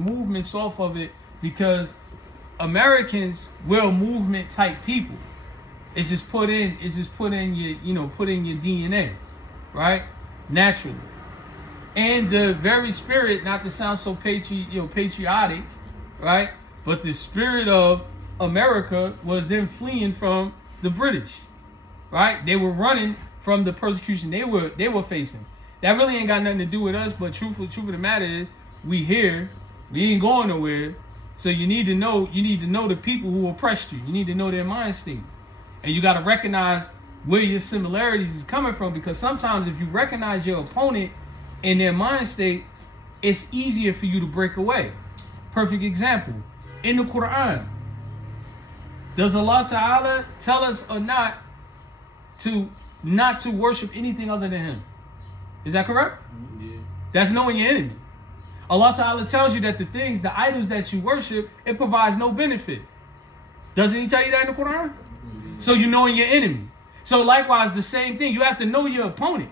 movements off of it because Americans, we're movement type people. It's just put in your put in your DNA, right? Naturally. And the very spirit, not to sound so patriotic, right? But the spirit of America was them fleeing from the British, right? They were running from the persecution they were facing. That really ain't got nothing to do with us, but truth of the matter is, we here, we ain't going nowhere. So you need to know the people who oppressed you. You need to know their mind state. And you got to recognize where your similarities is coming from, because sometimes if you recognize your opponent in their mind state, it's easier for you to break away. Perfect example. In the Quran, does Allah Ta'ala tell us or not to worship anything other than Him? Is that correct? Yeah. That's knowing your enemy. Allah Ta'ala tells you that the idols that you worship, it provides no benefit. Doesn't He tell you that in the Quran? Yeah. So you're knowing your enemy. So likewise, the same thing. You have to know your opponent.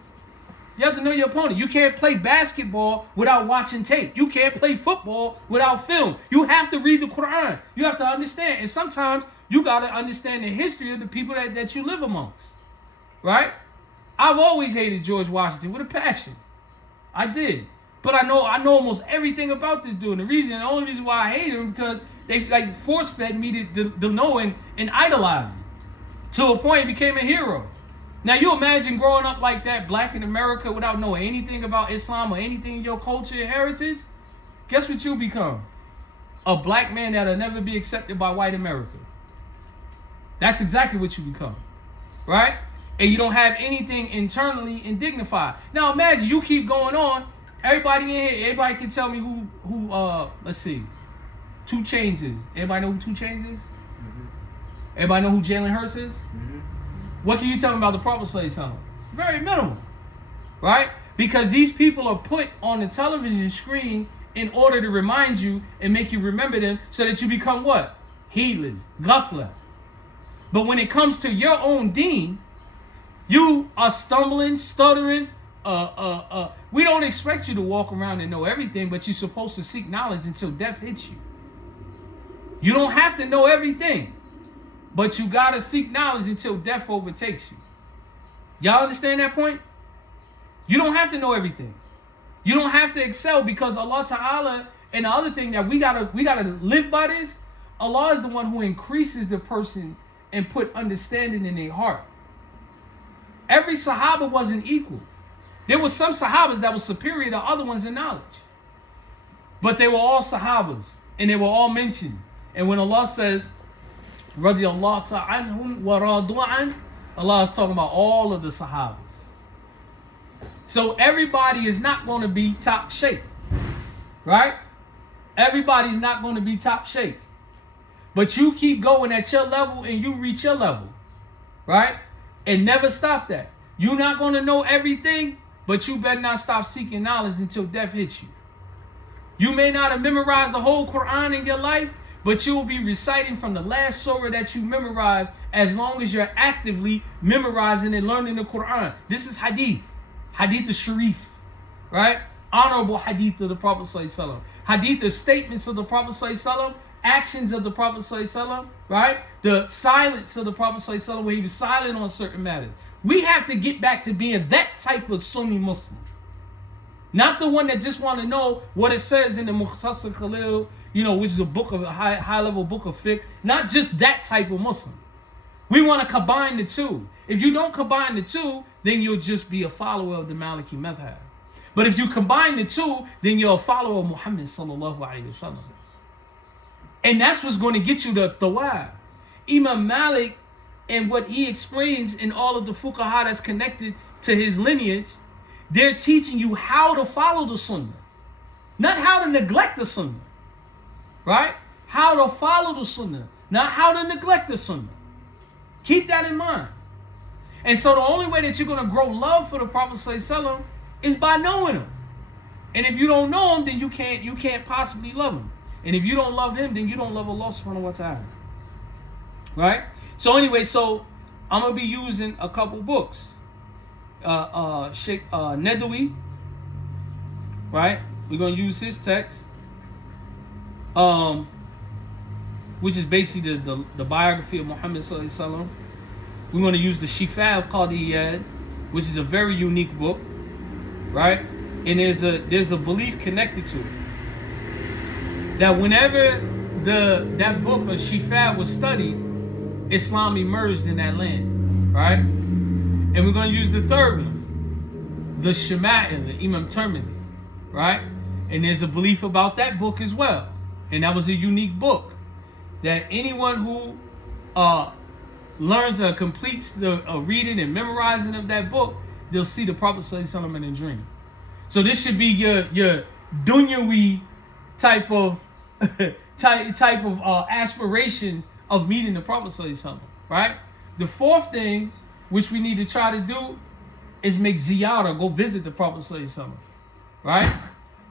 You have to know your opponent. You can't play basketball without watching tape. You can't play football without film. You have to read the Quran. You have to understand. And sometimes you got to understand the history of the people that you live amongst. Right? I've always hated George Washington with a passion. I did. But I know almost everything about this dude. And the only reason why I hate him because they like force-fed me to know and idolize him. To a point he became a hero. Now you imagine growing up like that, black in America, without knowing anything about Islam or anything in your culture and heritage. Guess what you become? A black man that'll never be accepted by white America. That's exactly what you become. Right? And you don't have anything internally and dignified. Now imagine you keep going on. Everybody in here, everybody can tell me who let's see, 2 Chainz is. Everybody know who 2 Chainz is? Mm-hmm. Everybody know who Jalen Hurts is? Mm-hmm. What can you tell me about the Prophet Sallallahu? Very minimal, right? Because these people are put on the television screen in order to remind you and make you remember them so that you become what? Heedless, ghafla. But when it comes to your own deen, you are stumbling, stuttering. We don't expect you to walk around and know everything, but you're supposed to seek knowledge until death hits you. You don't have to know everything, but you gotta seek knowledge until death overtakes you. Y'all understand that point? You don't have to know everything. You don't have to excel, because Allah Ta'ala, and the other thing that we gotta live by this, Allah is the one who increases the person and put understanding in their heart. Every Sahaba wasn't equal. There were some Sahabas that were superior to other ones in knowledge. But they were all Sahabas, and they were all mentioned. And when Allah says, radiyallahu ta'anhum wa radu'an, Allah is talking about all of the Sahabas. So everybody is not going to be top shape. Right? Everybody's not going to be top shape. But you keep going at your level and you reach your level. Right? And never stop that. You're not going to know everything, but you better not stop seeking knowledge until death hits you. You may not have memorized the whole Quran in your life, but you will be reciting from the last surah that you memorized as long as you're actively memorizing and learning the Quran. This is hadith. Hadith al-Sharif. Right? Honorable hadith of the Prophet ﷺ. Hadith is statements of the Prophet ﷺ, actions of the Prophet ﷺ, right? The silence of the Prophet ﷺ, where he was silent on certain matters. We have to get back to being that type of Sunni Muslim. Not the one that just want to know what it says in the Mukhtasar Khalil, which is a book of a high-level book of fiqh. Not just that type of Muslim. We want to combine the two. If you don't combine the two, then you'll just be a follower of the Maliki Madhab. But if you combine the two, then you're a follower of Muhammad sallallahu alaihi wasallam. And that's what's going to get you the thawab. Imam Malik, and what he explains in all of the fuqaha that's connected to his lineage, they're teaching you how to follow the sunnah. Not how to neglect the sunnah. Right? How to follow the sunnah. Not how to neglect the sunnah. Keep that in mind. And so the only way that you're going to grow love for the Prophet ﷺ is by knowing him. And if you don't know him, then you can't possibly love him. And if you don't love him, then you don't love Allah subhanahu wa ta'ala. Right? So anyway, I'm going to be using a couple books. Sheikh Nedawi, right? We're going to use his text. which is basically the biography of Muhammad sallallahu alaihi wasallam. We're going to use the Shifa al-Qadi Iyad, which is a very unique book, right? And there's a belief connected to it that whenever that book of Shifa was studied, Islam emerged in that land, right? And we're going to use the third one, the Shama'il, the Imam Tirmidhi, right? And there's a belief about that book as well. And that was a unique book that anyone who learns or completes the reading and memorizing of that book, they'll see the Prophet sallallahu alaihi wasallam in a dream. So this should be your dunyawi type of aspirations of meeting the Prophet sallallahu alaihi wasallam, right? The fourth thing which we need to try to do is make ziyarah, go visit the Prophet sallallahu alaihi wasallam, right?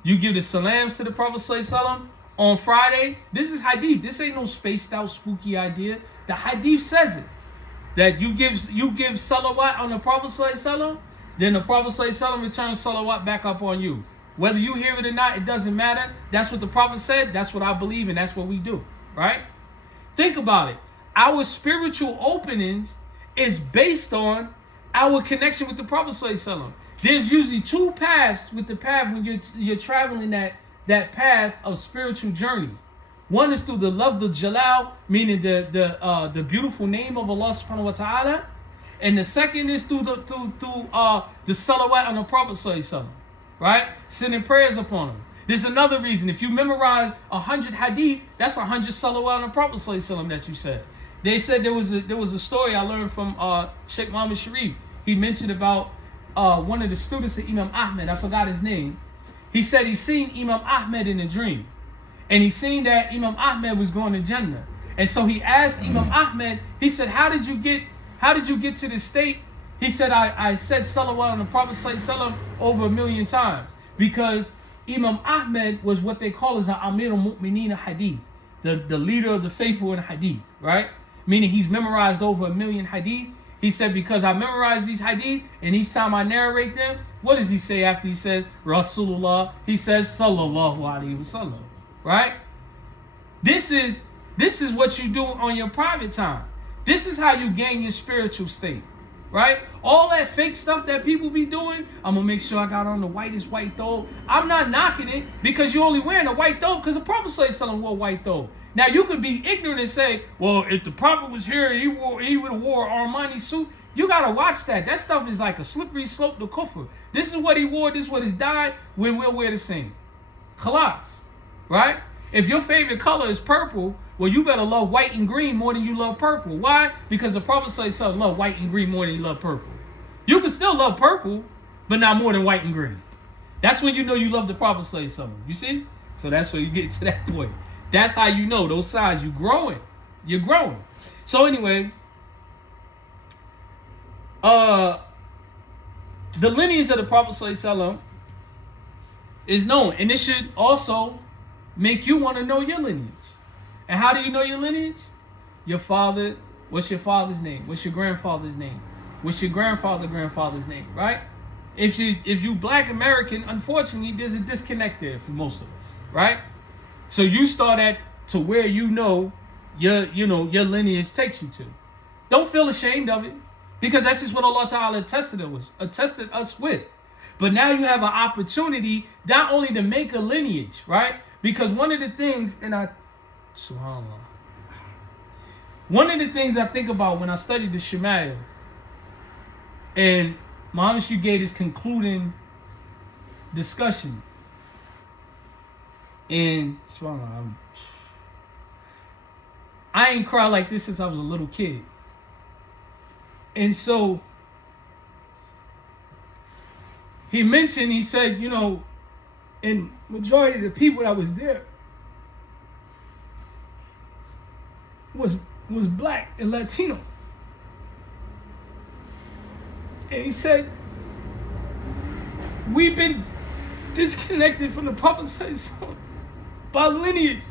You give the salams to the Prophet sallallahu alaihi wasallam on Friday. This is hadith. This ain't no spaced out spooky idea. The hadith says it. That you give salawat on the Prophet sallallahu alaihi wasallam, then the Prophet sallallahu alaihi wasallam returns salawat back up on you. Whether you hear it or not, it doesn't matter. That's what the Prophet said. That's what I believe, and that's what we do, right? Think about it. Our spiritual openings is based on our connection with the Prophet sallallahu alaihi wasallam. There's usually two paths with the path when you're traveling that path of spiritual journey. One is through the love of Jalal, meaning the beautiful name of Allah subhanahu wa ta'ala. And the second is through the salawat on the Prophet sallallahu alaihi wasallam, right? Sending prayers upon him. There's another reason. If you memorize 100 hadith, that's 100 salawat on the Prophet sallallahu alaihi wasallam that you said. They said there was a story I learned from Sheikh Muhammad Sharif. He mentioned about one of the students of Imam Ahmed. I forgot his name. He said he seen Imam Ahmed in a dream. And he seen that Imam Ahmed was going to Jannah. And so he asked Imam Ahmed, he said, how did you get to this state? He said, I said salawat on the Prophet sallallahu alaihi wasallam over 1 million times. Because Imam Ahmed was what they call as an Amir al-Mu'mineen hadith. The leader of the faithful in hadith, right? Meaning he's memorized over 1 million hadith. He said, because I memorized these hadith, and each time I narrate them, what does he say after he says Rasulullah? He says Sallallahu Alaihi Wasallam, right? This is what you do on your private time. This is how you gain your spiritual state, right? All that fake stuff that people be doing, I'm going to make sure I got on the whitest white thobe. I'm not knocking it because you're only wearing a white thobe because the Prophet sallallahu alaihi wasallam wore white thobe. Now, you could be ignorant and say, well, if the Prophet was here, he would have wore an Armani suit. You got to watch that. That stuff is like a slippery slope to kufr. This is what he wore. This is what he's died. When we'll wear the same. Khalas. Right? If your favorite color is purple, well, you better love white and green more than you love purple. Why? Because the Prophet sallallahu alaihi wasallam loved white and green more than he loved purple. You can still love purple, but not more than white and green. That's when you know you love the Prophet sallallahu alaihi wasallam. You see? So that's when you get to that point. That's how you know those signs. You're growing. You're growing. So anyway, the lineage of the Prophet sallallahu alaihi wasallam is known, and it should also make you want to know your lineage. And how do you know your lineage? Your father. What's your father's name? What's your grandfather's name? What's your grandfather's name? Right? If you Black American, unfortunately, there's a disconnect there for most of us. Right? So you start at to where you know your lineage takes you to. Don't feel ashamed of it, because that's just what Allah Ta'ala attested us with. But now you have an opportunity not only to make a lineage, right? Because one of the things, subhanAllah, one of the things I think about when I studied the Shama'il, and Muhammad Sharif gave his concluding discussion, and subhanAllah, I ain't cried like this since I was a little kid. And so he said, and majority of the people that was there was Black and Latino. And he said, we've been disconnected from the Prophet by lineage,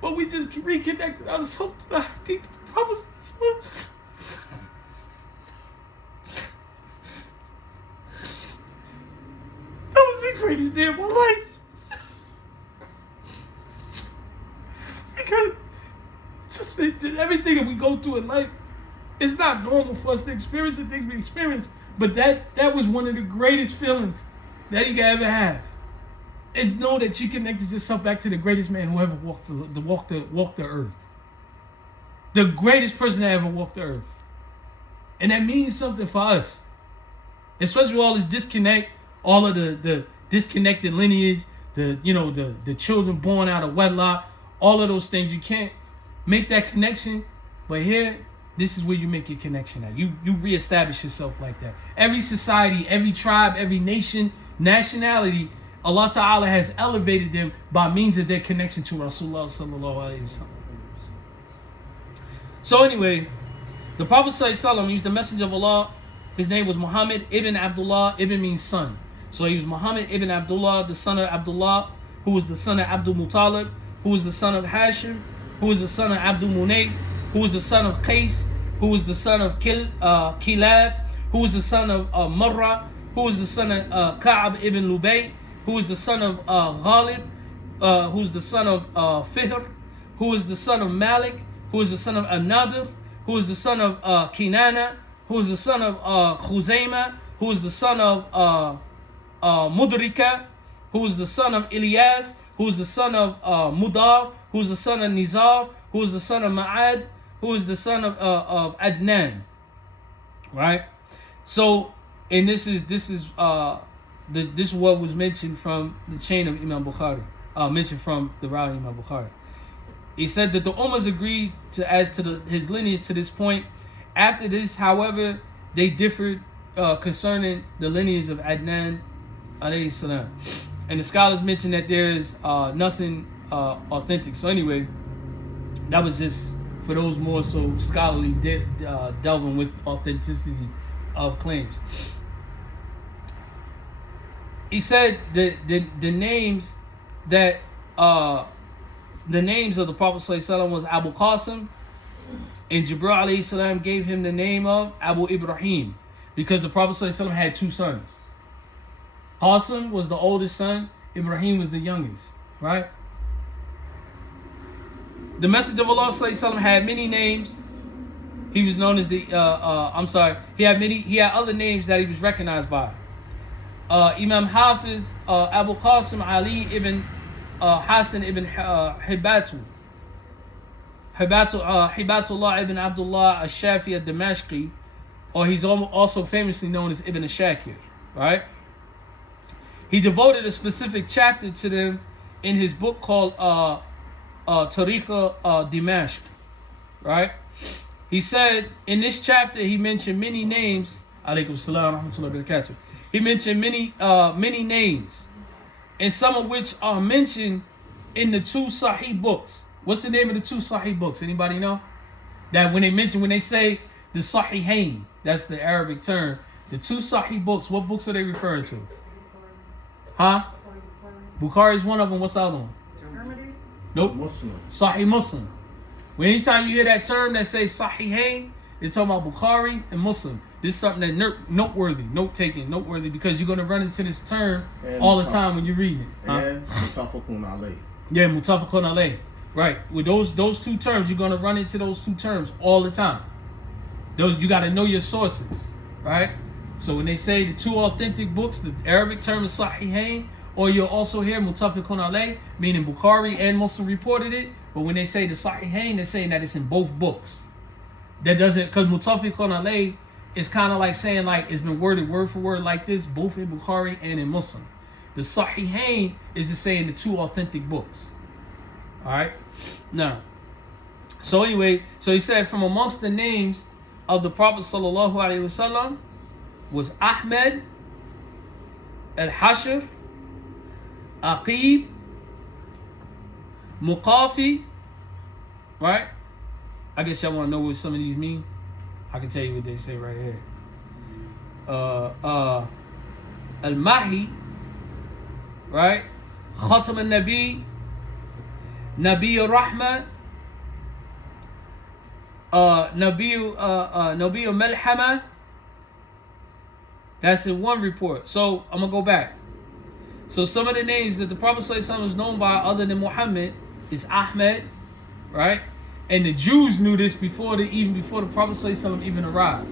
but we just reconnected ourselves to the hadith of the Prophet. That was the greatest day of my life. just everything that we go through in life, it's not normal for us to experience the things we experience. But that was one of the greatest feelings that you can ever have. Is know that you connected yourself back to the greatest man who ever walked the earth. The greatest person that ever walked the earth. And that means something for us. Especially with all this disconnect, all of the disconnected lineage, the children born out of wedlock, all of those things. You can't make that connection. But here, this is where you make your connection at. You reestablish yourself like that. Every society, every tribe, every nation, nationality, Allah Ta'ala has elevated them by means of their connection to Rasulullah sallallahu alaihi wasallam. So anyway, the Prophet sallallahu alaihi wasallam used the messenger of Allah. His name was Muhammad ibn Abdullah. Ibn means son. So he was Muhammad ibn Abdullah, the son of Abdullah, who was the son of Abdul Muttalib, who was the son of Hashim, who was the son of Abdul Munayf, who was the son of Qais, who was the son of Kilab, who was the son of Murrah, who was the son of Ka'ab ibn Lubay, who was the son of Ghalib, who was the son of Fihr, who was the son of Malik, who was the son of An-Nadir, who was the son of Kinana, who was the son of Khuzaymah, who was the son of Mudrika, who was the son of Ilyas, who was the son of Mudar, who was the son of Nizar, who was the son of Ma'ad, who was the son of Adnan. Right? So, and this is what was mentioned from the chain of Imam Bukhari, mentioned from the Rawi Imam Bukhari. He said that the Ummahs agreed as to his lineage to this point. After this, however, they differed concerning the lineage of Adnan alayhi salam. And the scholars mentioned that there is nothing authentic. So anyway, that was just for those more so scholarly delving with authenticity of claims. He said the names that the names of the Prophet ﷺ was Abu Qasim, and Jibril alayhi salam gave him the name of Abu Ibrahim because the Prophet ﷺ had two sons. Qasim was the oldest son, Ibrahim was the youngest, right? The Messenger of Allah ﷺ had many names. He was known as he had other names that he was recognized by. Imam Hafiz, Abu Qasim Ali ibn Hassan ibn Hibatullah ibn Abdullah al-Shafi al-Damashqi, or he's also famously known as Ibn al-Shakir, right? He devoted a specific chapter to them in his book called Tariqa Dimashq, right? He said in this chapter he mentioned many names. Alaykum salam wa rahmatullahi wa barakatuh. He mentioned many names, and some of which are mentioned in the two Sahih books. What's the name of the two Sahih books? Anybody know? That when they say the Sahihain, that's the Arabic term. The two Sahih books, what books are they referring to? Huh? Bukhari is one of them. What's the other one? Nope. Muslim. Sahih Muslim. When anytime you hear that term that says Sahihain, they're talking about Bukhari and Muslim. This is something that noteworthy, because you're going to run into this term and all the time when you're reading it. Huh? And Mutafaqun alayh. Yeah, Mutafaqun alayh. Right. With those two terms, you're going to run into those two terms all the time. Those you got to know your sources, right? So when they say the two authentic books, the Arabic term is Sahihain, or you'll also hear Mutafaqun alayh, meaning Bukhari and Muslim reported it. But when they say the Sahihain, they're saying that it's in both books. That doesn't, because Mutafaqun alayh is kind of like saying like it's been worded word for word like this, both in Bukhari and in Muslim. The Sahihain is just saying the two authentic books. All right. Now, so anyway, so he said from amongst the names of the Prophet sallallahu alaihi wasallam was Ahmed, Al-Hashr, Aqib, Muqafi, right? I guess y'all want to know what some of these mean. I can tell you what they say right here. Al-Mahi, right? Khatam al-Nabi, Nabi al-Rahma, Nabi al-Malhama. That's in one report. So I'm going to go back. So some of the names that the Prophet ﷺ was known by other than Muhammad is Ahmed, right? And the Jews knew this even before the Prophet ﷺ even arrived.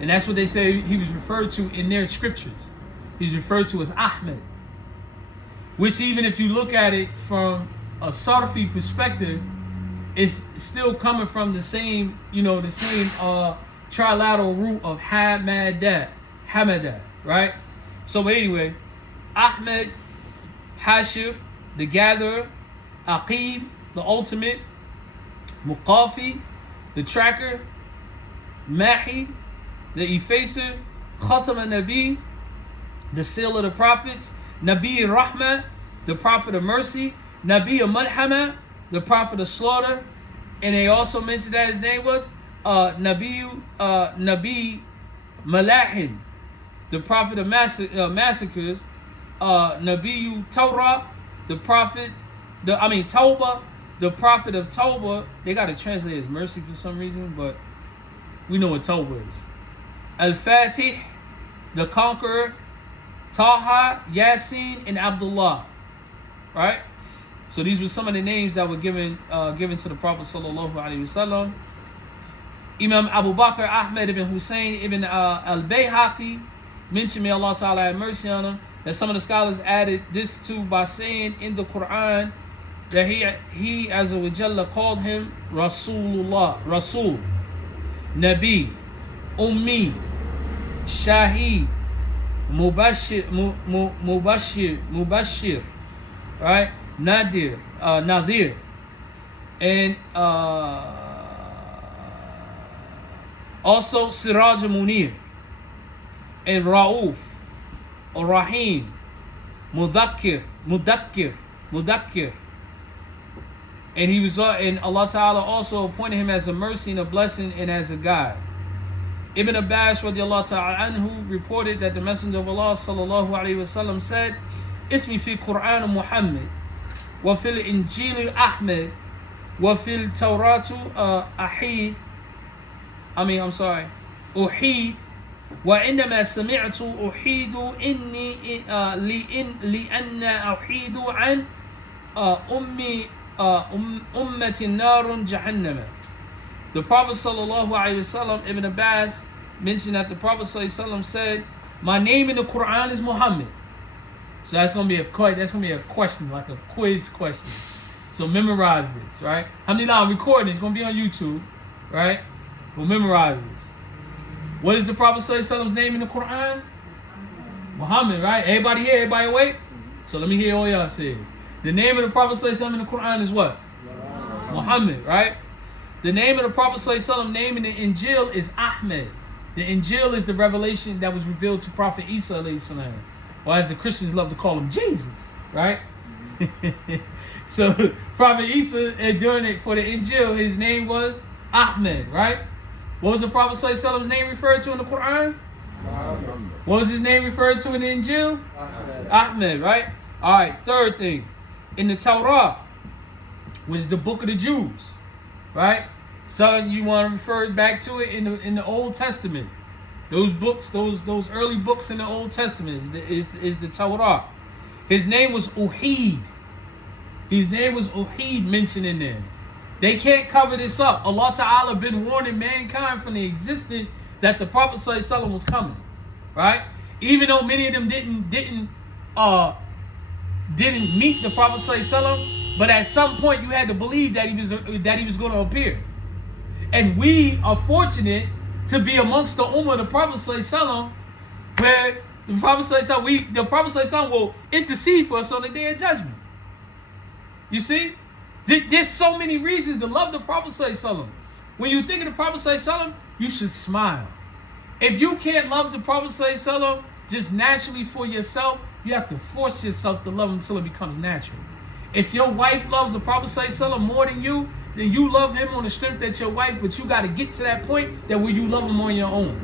And that's what they say he was referred to in their scriptures. He's referred to as Ahmed. Which, even if you look at it from a Sarfi perspective, it's still coming from the same, trilateral root of Hamadah, right? So anyway, Ahmed, Hashir, the gatherer, Aqib, the ultimate, Muqafi, the tracker, Mahi, the effacer, Khatam al-Nabi, the seal of the prophets, Nabi Rahmah, the prophet of mercy, Nabi Malhama, the prophet of slaughter, and they also mentioned that his name was Nabi Malahim, the prophet of massacres, Nabi Torah, the prophet, Tawbah, the prophet of Tawbah. They got to translate as mercy for some reason, but we know what Tawbah is. Al-Fatih, the conqueror, Taha, Yasin, and Abdullah. Right? So these were some of the names that were given to the Prophet sallallahu alaihi wasallam. Imam Abu Bakr Ahmed ibn Hussein ibn al-Bayhaqi mentioned, may Allah Ta'ala have mercy on him, that some of the scholars added this too by saying in the Quran that he Azza wa Jalla called him Rasulullah, Rasul, Nabi, Ummi, Shahid, Mubashir, right? Nadir, and also Siraj Munir, and Rauf, or Rahim, Mudakkir, and he was, and Allah Ta'ala also appointed him as a mercy and a blessing and as a guide. Ibn Abbas radiallahu ta'ala anhu reported that the Messenger of Allah sallallahu alayhi wasallam said, Ismi fi Quran Muhammad, wa fil Injil Ahmed, wa fil Tawratu Uhid, wa innama sami'tu uhidu inni li'anna uhidu an ummatin narun jahannama. The Prophet sallallahu alaihi wasallam, Ibn Abbas, mentioned that the Prophet sallallahu alaihi wasallam said, "My name in the Quran is Muhammad." So that's gonna be a question, like a quiz question. So memorize this, right? Alhamdulillah, I'm recording. It's gonna be on YouTube, right? We'll memorize this. What is the Prophet sallallahu alaihi wasallam's name in the Quran? Muhammad, right? Everybody here? Everybody awake? So let me hear all y'all say it. The name of the Prophet sallallahu alaihi wasallam in the Quran is what? Muhammad, right? The name of the Prophet ﷺ, name in the Injil is Ahmed. The Injil is the revelation that was revealed to Prophet Isa ﷺ, or as the Christians love to call him, Jesus, right? So Prophet Isa, for the Injil, his name was Ahmed, right? What was the Prophet ﷺ's name referred to in the Quran? What was his name referred to in the Injil? Ahmed, right? All right, third thing. In the Torah, which is the book of the Jews, right? So you want to refer back to it in the Old Testament. Those books, those early books in the Old Testament is the Torah. His name was Uhid. His name was Uhid mentioned in there. They can't cover this up. Allah Ta'ala been warning mankind from the existence that the Prophet ﷺ was coming, right? Even though many of them didn't meet the Prophet ﷺ, but at some point you had to believe that he was going to appear. And we are fortunate to be amongst the ummah of the Prophet ﷺ, where the Prophet ﷺ will intercede for us on the day of judgment. You see? There's so many reasons to love the Prophet ﷺ. When you think of the Prophet ﷺ, you should smile. If you can't love the Prophet ﷺ just naturally for yourself, you have to force yourself to love him until it becomes natural. If your wife loves the Prophet ﷺ more than you, then you love him on the strength that your wife, but you got to get to that point that where you love him on your own.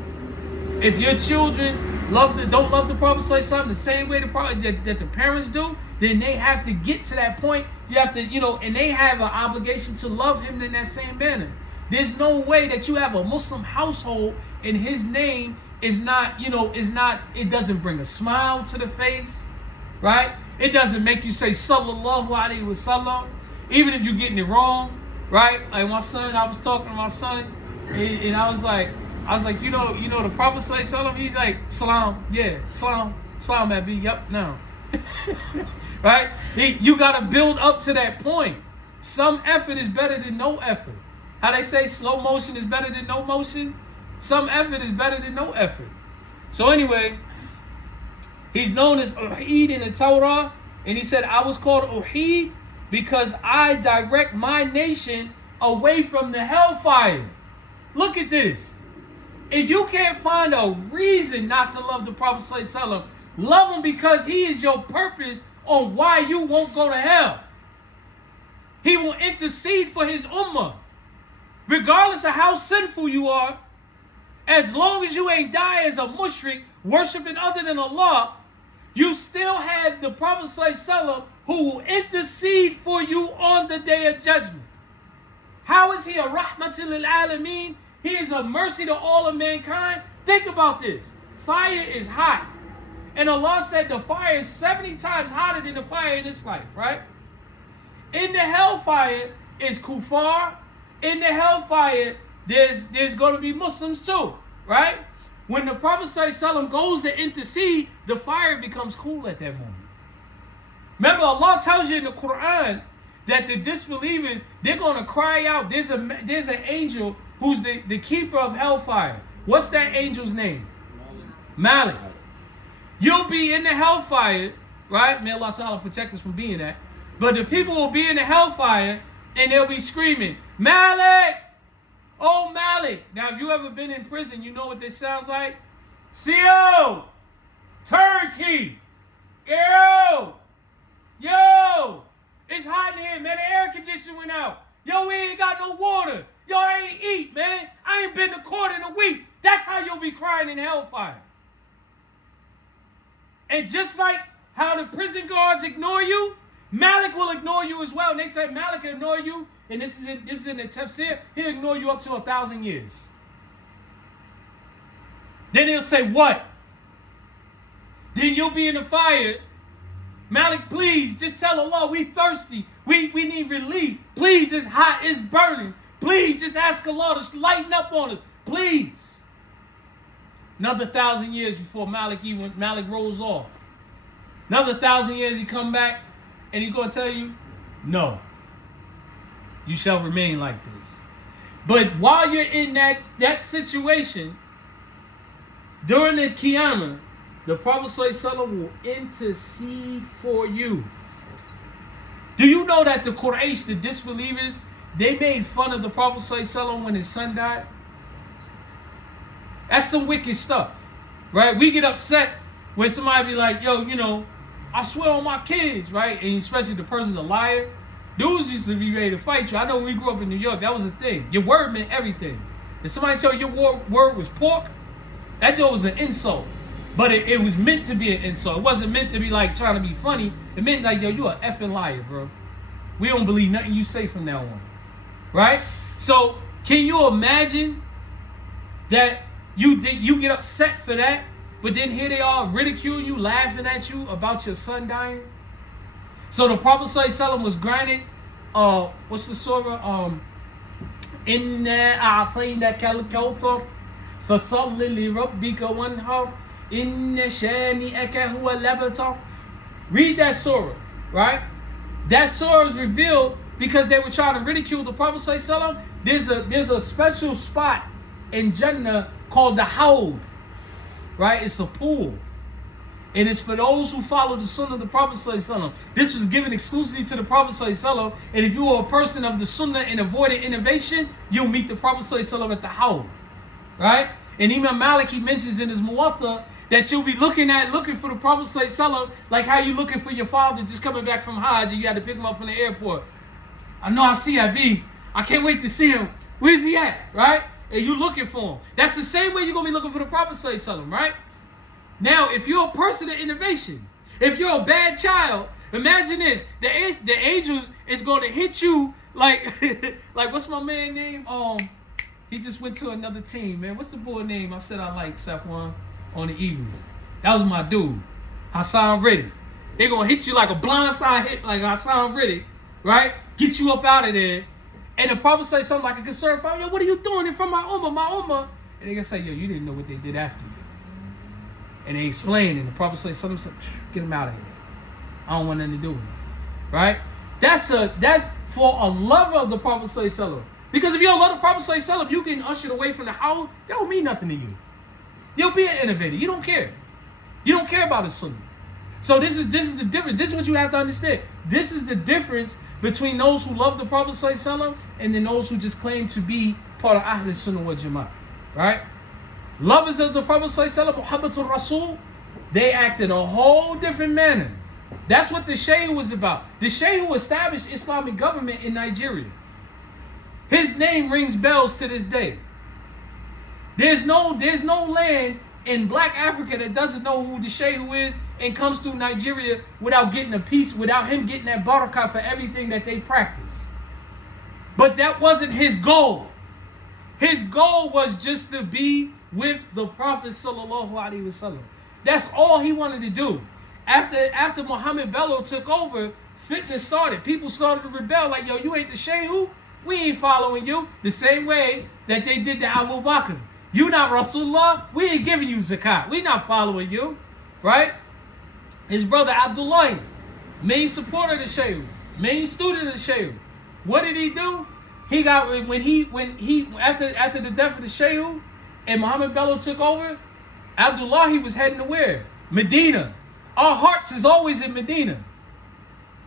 If your children don't love the Prophet ﷺ the same way that the parents do, then they have to get to that point. You have to, and they have an obligation to love him in that same manner. There's no way that you have a Muslim household and his name is not, it doesn't bring a smile to the face, right? It doesn't make you say Sallallahu Alaihi Wasallam, even if you're getting it wrong, right? Like my son, I was talking to my son, and I was like, you know, the Prophet sallallahu, he's like, salam, yeah, salam, Abi, yep, no. Right? You gotta build up to that point. Some effort is better than no effort. How they say slow motion is better than no motion? Some effort is better than no effort. So anyway, he's known as Uhid in the Torah, and he said, I was called Uhid because I direct my nation away from the hellfire. Look at this. If you can't find a reason not to love the Prophet ﷺ, love him because he is your purpose on why you won't go to hell. He will intercede for his ummah. Regardless of how sinful you are, as long as you ain't die as a mushrik, worshiping other than Allah, you still have the Prophet ﷺ who will intercede for you on the day of judgment. How is he a rahmatul lil alameen? He is a mercy to all of mankind. Think about this. Fire is hot. And Allah said the fire is 70 times hotter than the fire in this life, right? In the hellfire is kuffar. In the hellfire, there's going to be Muslims too, right? When the Prophet ﷺ goes to intercede, the fire becomes cool at that moment. Remember, Allah tells you in the Quran that the disbelievers, they're going to cry out. There's an angel who's the keeper of hellfire. What's that angel's name? Malik. You'll be in the hellfire, right? May Allah Ta'ala protect us from being that. But the people will be in the hellfire and they'll be screaming, Malik! Oh, Malik. Now, if you ever been in prison, you know what this sounds like? CO! Turnkey! Yo! It's hot in here, man. The air conditioner went out. Yo, we ain't got no water. Yo, I ain't eat, man. I ain't been to court in a week. That's how you'll be crying in hellfire. And just like how the prison guards ignore you, Malik will ignore you as well. And they say Malik will ignore you, and this is in the tafsir, he'll ignore you up to 1,000 years. Then he'll say, what? Then you'll be in the fire. Malik, please, just tell Allah we thirsty. We need relief. Please, it's hot, it's burning. Please, just ask Allah to lighten up on us. Please. Another 1,000 years before Malik rolls off. Another 1,000 years he come back and he's going to tell you, no. You shall remain like this. But while you're in that situation, during the Qiyamah, the Prophet ﷺ will intercede for you. Do you know that the Quraysh, the disbelievers, they made fun of the Prophet ﷺ when his son died? That's some wicked stuff, right? We get upset when somebody be like, yo, I swear on my kids, right? And especially the person's a liar. Dudes used to be ready to fight you. I know when we grew up in New York, that was a thing. Your word meant everything. If somebody told you your word was pork, that joke was an insult. But it was meant to be an insult. It wasn't meant to be like trying to be funny. It meant like, yo, you an effing liar, bro. We don't believe nothing you say from now on. Right? So, can you imagine that you get upset for that, but then here they are ridiculing you, laughing at you about your son dying? So the Prophet ﷺ was granted, what's the surah? Inna a'tainaka al-kawthar fasalli li rabbika wanhar inna shani'aka huwa al-abtar. Read that surah, right? That surah is revealed because they were trying to ridicule the Prophet ﷺ. There's a special spot in Jannah called the Hawd, right? It's a pool. And it's for those who follow the sunnah of the Prophet ﷺ. This was given exclusively to the Prophet ﷺ. And if you are a person of the sunnah and avoided innovation, you'll meet the Prophet ﷺ at the Hawd, right? And Imam Malik, he mentions in his Muwatta that you'll be looking for the Prophet ﷺ like how you looking for your father just coming back from Hajj and you had to pick him up from the airport. I know I see Abi. I can't wait to see him. Where's he at, right? And you looking for him. That's the same way you're going to be looking for the Prophet ﷺ, right? Now, if you're a person of innovation, if you're a bad child, imagine this. The angels is going to hit you like, what's my man name? He just went to another team, man. What's the boy name I said I like, Safwan, on the Eagles? That was my dude, Hassan Reddick. They're going to hit you like a blindside hit, like Hassan Reddick, right? Get you up out of there. And the Prophet say something like a concerned father, yo, what are you doing in front of my ummah? And they can say, yo, you didn't know what they did after you. And they explain, and the Prophet say something, get them out of here. I don't want nothing to do with it. Right? That's for a lover of the Prophet sallallahu. Because if you don't love the Prophet sallallahu, you getting ushered away from the house, that don't mean nothing to you. You'll be an innovator. You don't care. You don't care about the sunnah. So this is the difference. This is what you have to understand. This is the difference between those who love the Prophet sallallahu and then those who just claim to be part of Ahl Sunnah wal Jama'ah. Right? Lovers of the Prophet sallallahu, Muhammadur Rasul, they act in a whole different manner. That's what the Sheikh was about. The Sheikh who established Islamic government in Nigeria. His name rings bells to this day. There's no land in Black Africa that doesn't know who the Sheikh is and comes through Nigeria without getting a piece, without him getting that barakah for everything that they practice. But that wasn't his goal. His goal was just to be with the Prophet sallallahu alaihi wasallam. That's all he wanted to do. After Muhammad Bello took over, fitness started. People started to rebel like, yo, you ain't the Sheikh? We ain't following you. The same way that they did to Abu Bakr. You not Rasulullah? We ain't giving you zakat. We not following you. Right? His brother Abdullah, main supporter of the Sheikh, main student of the Sheikh. What did he do? He got when he after the death of the Sheikh and Muhammad Bello took over, Abdullah he was heading to where? Medina. Our hearts is always in Medina.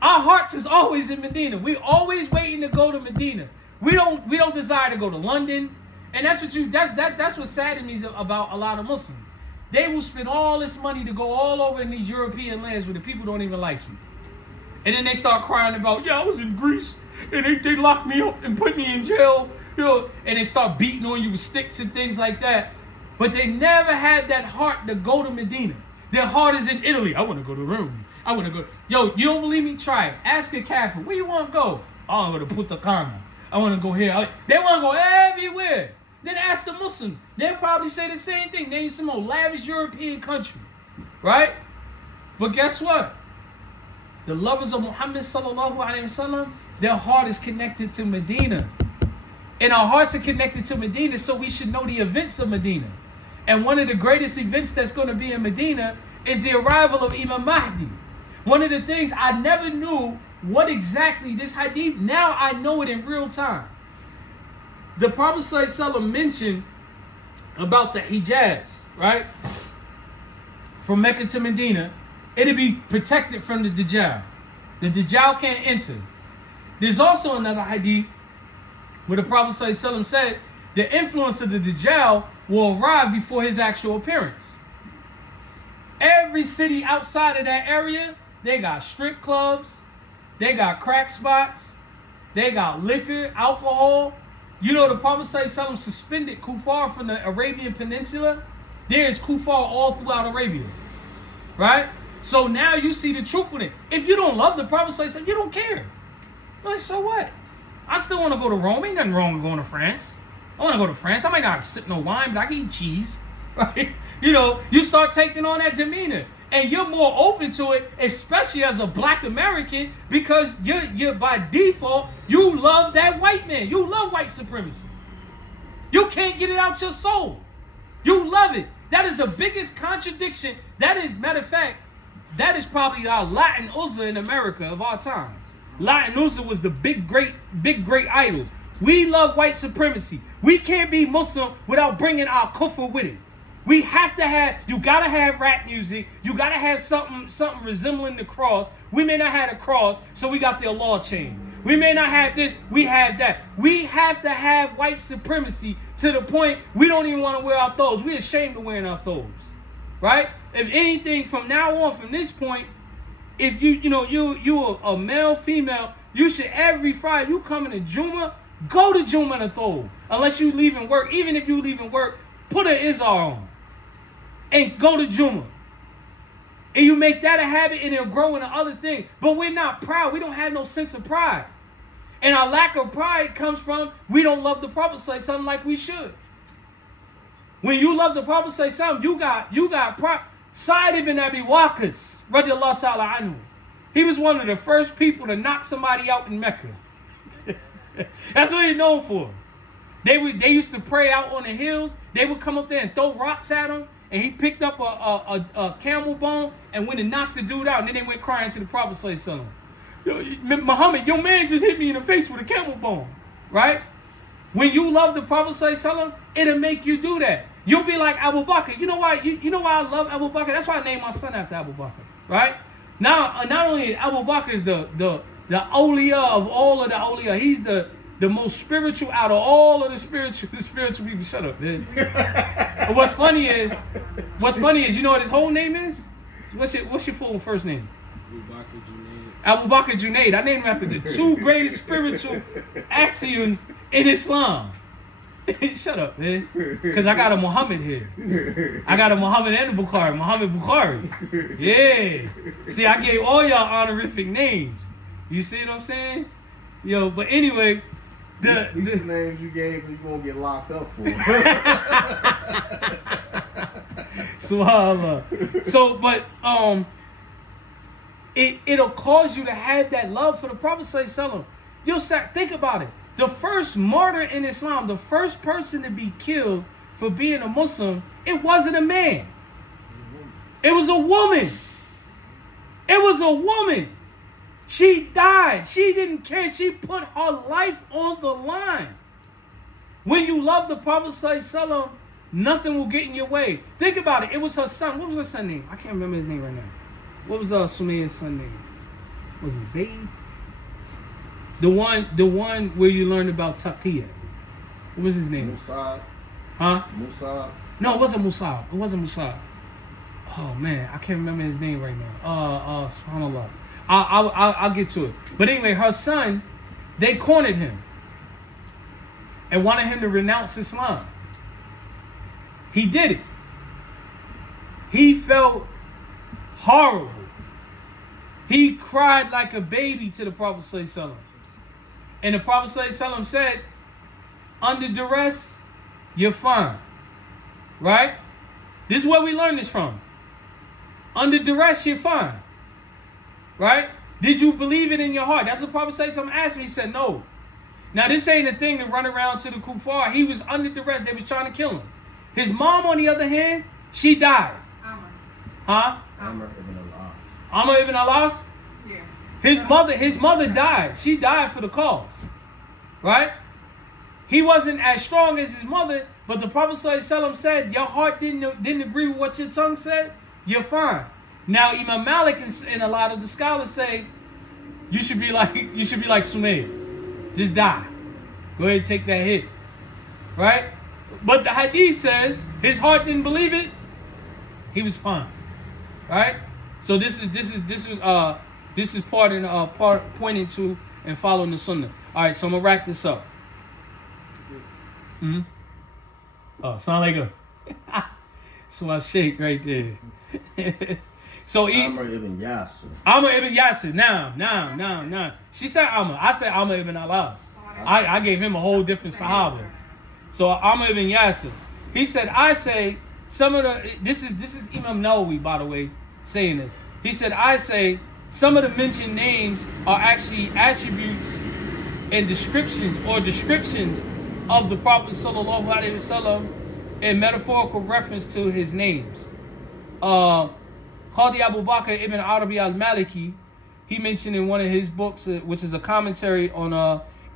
Our hearts is always in Medina. We always waiting to go to Medina. We don't desire to go to London. And that's what saddens me about a lot of Muslims. They will spend all this money to go all over in these European lands where the people don't even like you. And then they start crying about, yeah, I was in Greece and they locked me up and put me in jail, and they start beating on you with sticks and things like that. But they never had that heart to go to Medina. Their heart is in Italy. I want to go to Rome. I want to go. Yo, you don't believe me? Try it. Ask a Kafir. Where you want to go? Oh, I'm going to Punta Cana. I want to go here. They want to go everywhere. Then ask the Muslims. They'll probably say the same thing. Name some old lavish European country. Right? But guess what? The lovers of Muhammad sallallahu alaihi wasallam, their heart is connected to Medina. And our hearts are connected to Medina, so we should know the events of Medina. And one of the greatest events that's going to be in Medina is the arrival of Imam Mahdi. One of the things I never knew what exactly this hadith, now I know it in real time. The Prophet ﷺ mentioned about the Hijaz, right? From Mecca to Medina, it'll be protected from the Dajjal. The Dajjal can't enter. There's also another hadith where the Prophet ﷺ said the influence of the Dajjal will arrive before his actual appearance. Every city outside of that area, they got strip clubs, they got crack spots, they got liquor, alcohol. You know, the Prophet ﷺ suspended kuffar from the Arabian Peninsula. There is kuffar all throughout Arabia. Right? So now you see the truth in it. If you don't love the Prophet ﷺ, you don't care. Like, so what? I still want to go to Rome. Ain't nothing wrong with going to France. I want to go to France. I might not sip no wine, but I can eat cheese. Right? You know, you start taking on that demeanor. And you're more open to it, especially as a Black American, because you're by default, you love that white man. You love white supremacy. You can't get it out your soul. You love it. That is the biggest contradiction. That is, matter of fact, that is probably our Latin Uzza in America of our time. Latin Uzza was the big great idols. We love white supremacy. We can't be Muslim without bringing our kufr with it. We have to have, you gotta have rap music. You gotta have something resembling the cross. We may not have a cross, so we got the Allah chain. We may not have this, we have that. We have to have white supremacy to the point we don't even want to wear our thobes. We're ashamed of wearing our thobes. Right? If anything, from now on, from this point, if you a male, female, you should every Friday, you coming to Juma, go to Juma in a thobe. Unless you leaving work, even if you leaving work, put an izar on. And go to Juma. And you make that a habit and it'll grow into other things. But we're not proud. We don't have no sense of pride. And our lack of pride comes from we don't love the Prophet ﷺ like we should. When you love the Prophet ﷺ, you got pride. Sa'd ibn Abi Waqqas, radiallahu ta'ala anhu. He was one of the first people to knock somebody out in Mecca. That's what he's known for. They used to pray out on the hills. They would come up there and throw rocks at him. And he picked up a camel bone and went and knocked the dude out. And then they went crying to the Prophet Sallallahu Alaihi Wasallam. Muhammad, your man just hit me in the face with a camel bone. Right? When you love the Prophet Sallallahu Alaihi Wasallam, it'll make you do that. You'll be like Abu Bakr. You know why? You know why I love Abu Bakr? That's why I named my son after Abu Bakr. Right? Now, not only is Abu Bakr is the awliya of all of the awliya, he's the most spiritual out of all of the spiritual people. Shut up, man. But what's funny is, you know what his whole name is? What's your full first name? Abu Bakr Junaid. I named him after the two greatest spiritual axioms in Islam. Shut up, man. Because I got a Muhammad here. I got a Muhammad and a Bukhari. Muhammad Bukhari. Yeah. See, I gave all y'all honorific names. You see what I'm saying? Yo, but anyway, these names you gave, you won't get locked up for. Subhanallah. So, but it'll cause you to have that love for the Prophet Sallallahu Alaihi Wasallam. You'll think about it. The first martyr in Islam, the first person to be killed for being a Muslim, it wasn't a man. It was a woman. It was a woman. She died. She didn't care. She put her life on the line. When you love the Prophet Sallallahu Alaihi Wasallam, nothing will get in your way. Think about it. It was her son. What was her son's name? I can't remember his name right now. What was Sumayya's son's name? Was it Zayd? The one where you learned about Taqiyya. What was his name? Musab. Huh? Musab. No, it wasn't Musab. It wasn't Musab. Oh man, I can't remember his name right now. SubhanAllah. I'll get to it. But anyway, her son, they cornered him and wanted him to renounce Islam. He did it. He felt horrible. He cried like a baby to the Prophet Sallallahu Alaihi Wasallam. And the Prophet Sallallahu Alaihi Wasallam said, under duress, you're fine. Right? This is where we learn this from. Under duress, you're fine. Right? Did you believe it in your heart? That's what the Prophet Sallallahu Alaihi Wasallam asked me. He said, no. Now, this ain't a thing to run around to the kuffar. He was under duress. They was trying to kill him. His mom, on the other hand, she died. Huh? Amr ibn al-As. Amr ibn al-As? Yeah. His mother died. She died for the cause. Right? He wasn't as strong as his mother, but the Prophet ﷺ said, your heart didn't agree with what your tongue said, you're fine. Now Imam Malik and a lot of the scholars say you should be like Sumayya. Just die. Go ahead and take that hit. Right? But the hadith says his heart didn't believe it. He was fine. Right? So this is part pointing to and following the sunnah. All right, so I'm gonna wrap this up. Oh, sound like a so I shake right there. So Amr ibn Yasir. Amr ibn Yasir. Now. She said Amr. I said Amr ibn al-As. I gave him a whole different Sahaba. So Amr ibn Yasir. He said, I say some of the this is Imam Nawawi, by the way, saying this. He said, I say some of the mentioned names are actually attributes and descriptions of the Prophet Sallallahu Alaihi Wasallam in metaphorical reference to his names. Qadi Abu Bakr ibn Arabi al-Maliki, he mentioned in one of his books, which is a commentary on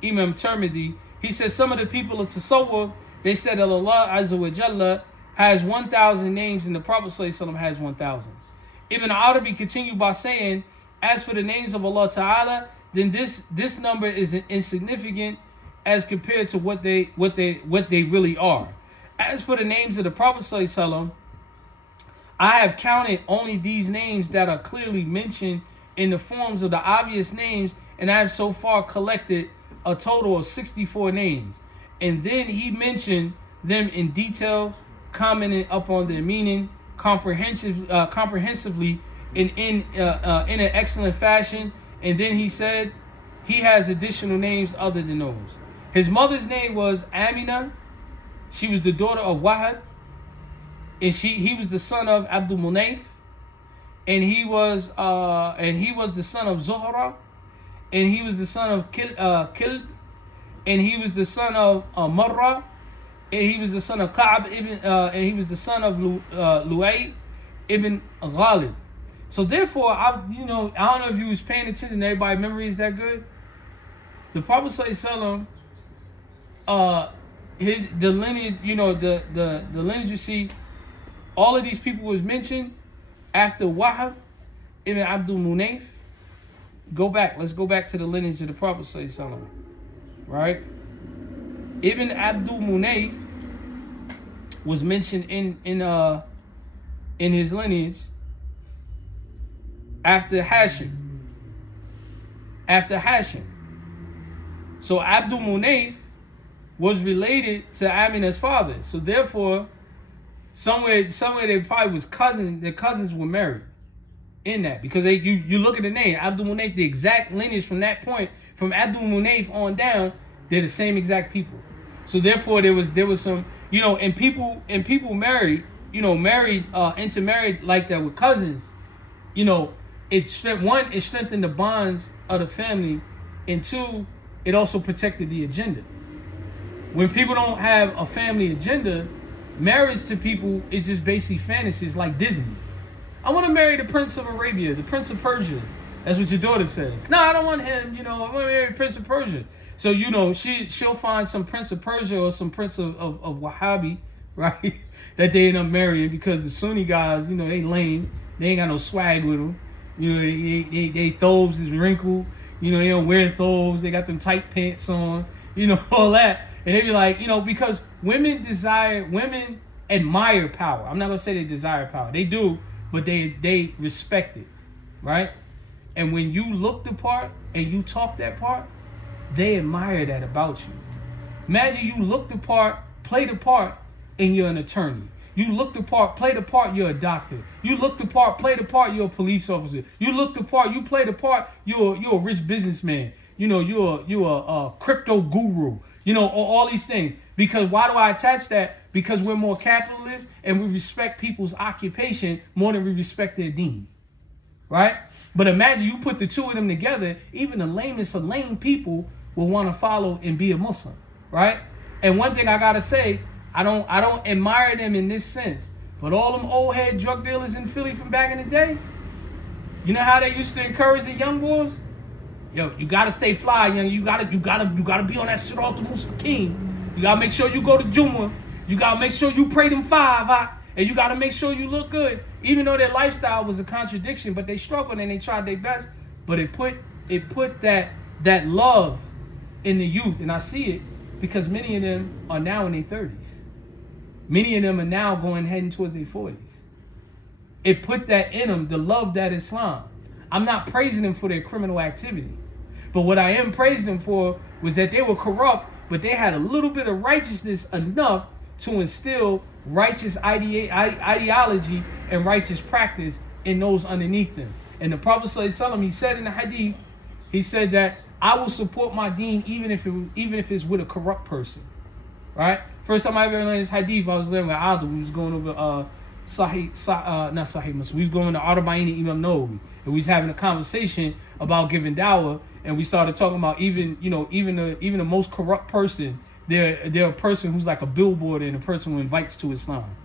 Imam Tirmidhi, he said some of the people of Tasawwuf, they said that Allah Azza wa Jalla has 1,000 names and the Prophet Sallallahu Alaihi Wasallam has 1,000. Ibn Arabi continued by saying, as for the names of Allah Ta'ala, then this number is insignificant as compared to what they really are. As for the names of the Prophet Sallallahu Alaihi Wasallam, I have counted only these names that are clearly mentioned in the forms of the obvious names, and I have so far collected a total of 64 names. And then he mentioned them in detail, commenting upon their meaning comprehensively in an excellent fashion. And then he said he has additional names other than those. His mother's name was Amina. She was the daughter of Wahab, and he was the son of Abdul Munayf, and he was the son of Zuhra, and he was the son of Kilb, and he was the son of Marra, and he was the son of Ka'b ibn, and he was the son of Lu'ay ibn Ghalib. So therefore, I don't know if you was paying attention. Everybody's memory is that good. The Prophet Sallallahu the lineage, the lineage you see, all of these people was mentioned after Wahab ibn Abdul Munayf. Let's go back to the lineage of the Prophet Sallallahu, right? Ibn Abdul Munayf was mentioned in his lineage after Hashim. So Abdul Munayf was related to Amina's father. So therefore, somewhere they probably was cousins. Their cousins were married in that, because you look at the name Abdul Munayf, the exact lineage from that point, from Abdul Munayf on down, they're the same exact people. So therefore, there was some, and people married, intermarried like that with cousins. It strengthened the bonds of the family, and two, it also protected the agenda. When people don't have a family agenda, marriage to people is just basically fantasies like Disney. I want to marry the Prince of Arabia, the Prince of Persia. That's what your daughter says. No, I don't want him. I want to marry the Prince of Persia. So, she'll find some Prince of Persia or some Prince of Wahhabi, right? That they end up marrying, because the Sunni guys, they lame. They ain't got no swag with them. They thobes is wrinkled. They don't wear thobes. They got them tight pants on. All that. And they be like, because women admire power. I'm not going to say they desire power. They do, but they respect it, right? And when you look the part and you talk that part, they admire that about you. Imagine you look the part, play the part, and you're an attorney. You look the part, play the part, you're a doctor. You look the part, play the part, you're a police officer. You look the part, you play the part, you're a rich businessman. You're a crypto guru. All these things. Because why do I attach that? Because we're more capitalist and we respect people's occupation more than we respect their deen. Right? But imagine you put the two of them together, even the lamest of lame people will want to follow and be a Muslim. Right? And one thing I gotta say, I don't admire them in this sense. But all them old head drug dealers in Philly from back in the day, you know how they used to encourage the young boys? Yo, you gotta stay fly, young. You gotta be on that Sirat al-Mustaqim. You gotta make sure you go to Jumu'ah. You gotta make sure you pray them 5, and you gotta make sure you look good. Even though their lifestyle was a contradiction, but they struggled and they tried their best. But it put that love in the youth, and I see it because many of them are now in their 30s. Many of them are now heading towards their 40s. It put that in them, the love that Islam. I'm not praising them for their criminal activity. But what I am praising them for was that they were corrupt, but they had a little bit of righteousness enough to instill righteous ideology and righteous practice in those underneath them. And the Prophet ﷺ, he said in the hadith, he said that I will support my deen even if it's with a corrupt person. Right? First time I ever learned this hadith, I was learning with Adil. We was going over not Sahih Muslim. We was going to Arba'in Imam Nawawi, and we was having a conversation about giving dawah, and we started talking about even the most corrupt person, they're a person who's like a billboard and a person who invites to Islam.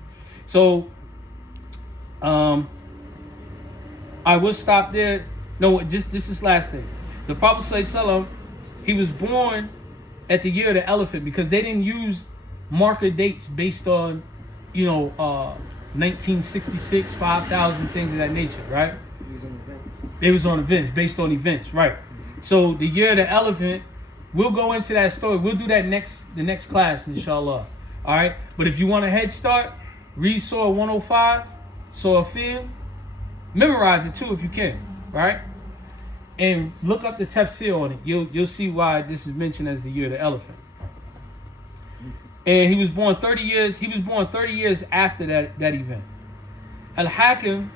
So I will stop there. No, just this last thing. The Prophet ﷺ, he was born at the year of the elephant because they didn't use marker dates based on 1966, 5,000, things of that nature, right? They was on events, based on events, right? So the year of the elephant, we'll go into that story. We'll do that the next class, inshallah. All right? But if you want a head start, read Surah 105, Surah Fil. Memorize it too if you can, right? And look up the tafsir on it. You'll see why this is mentioned as the year of the elephant. And he was born 30 years after that event. Al-Hakim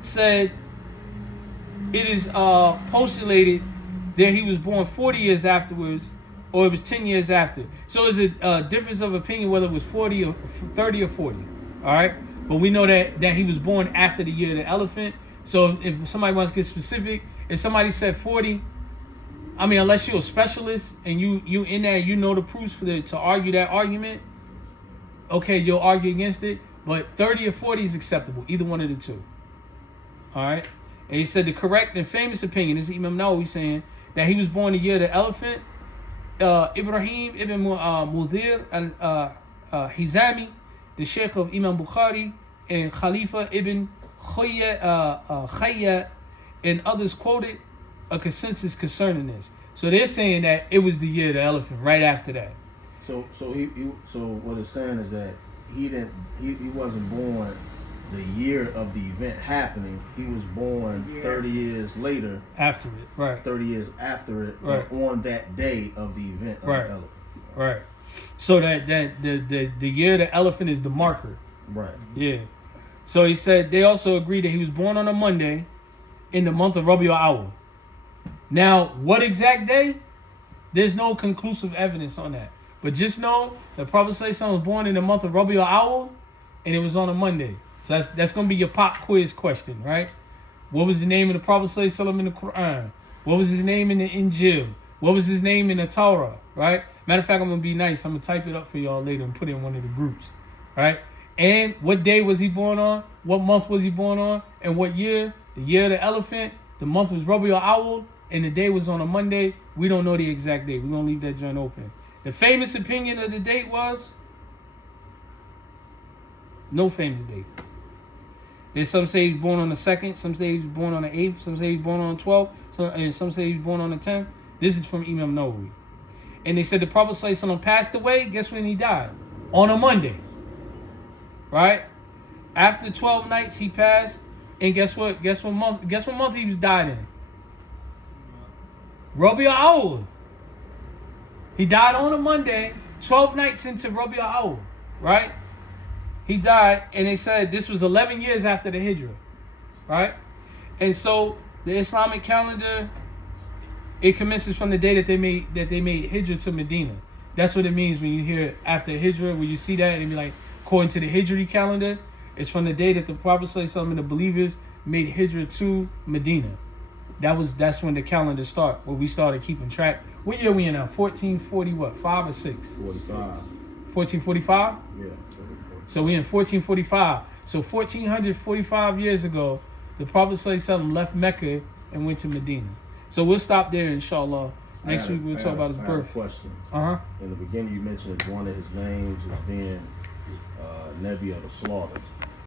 said it is postulated that he was born 40 years afterwards, or it was 10 years after. So it's a difference of opinion whether it was 40 or 30 or 40. All right? But we know that he was born after the year of the elephant. So if somebody wants to get specific, if somebody said 40, I mean, unless you're a specialist and you in there, you know the proofs to argue that argument. Okay, you'll argue against it, but 30 or 40 is acceptable. Either one of the two. All right. And he said the correct and famous opinion, this is Imam Nawawi saying that he was born the year of the elephant. Ibrahim ibn Mudhir al-Hizami, the Sheikh of Imam Bukhari, and Khalifa ibn Khayyat, and others quoted a consensus concerning this. So they're saying that it was the year of the elephant right after that. So what it's saying is that he wasn't born the year of the event happening. He was born 30 years later. After it, right. 30 years after it, right. On that day of the event of right. the elephant. Right. So that the year of the elephant is the marker. Right. Yeah. So he said they also agreed that he was born on a Monday in the month of Rabiul Awwal. Now, what exact day? There's no conclusive evidence on that. But just know the Prophet ﷺ was born in the month of Rabiul Awwal, and it was on a Monday. So that's going to be your pop quiz question, right? What was the name of the Prophet ﷺ in the Quran? What was his name in the Injil? What was his name in the Torah, right? Matter of fact, I'm going to be nice. I'm going to type it up for y'all later and put it in one of the groups, right? And what day was he born on? What month was he born on? And what year? The year of the elephant. The month was Rabiul Awwal, and the day was on a Monday. We don't know the exact date. We're going to leave that joint open. The famous opinion of the date was no famous date. There's some say he was born on the 2nd, some say he was born on the 8th, some say he was born on the 12th, and some say he was born on the 10th. This is from Imam Nawawi. And they said the Prophet ﷺ passed away. Guess when he died? On a Monday. Right? After 12 nights he passed. And guess what? Guess what month he was died in? Rabiul Awwal. He died on a Monday, 12 nights into Rabiul Awwal. Right? He died, and they said this was 11 years after the Hijrah. Right? And so the Islamic calendar, it commences from the day that they made Hijrah to Medina. That's what it means when you hear after Hijrah, when you see that, and it be like, according to the Hijri calendar, it's from the day that the Prophet ﷺ and the believers made Hijrah to Medina. That's when the calendar started, where we started keeping track. What year we in now? 1440 what? 5 or 6? 45. 1445? Yeah. So we in 1445. So 1445 years ago, the Prophet ﷺ left Mecca and went to Medina. So we'll stop there, inshallah. Next week we'll talk about his birth. I have a question. In the beginning, you mentioned one of his names as being Nebi of the Slaughter.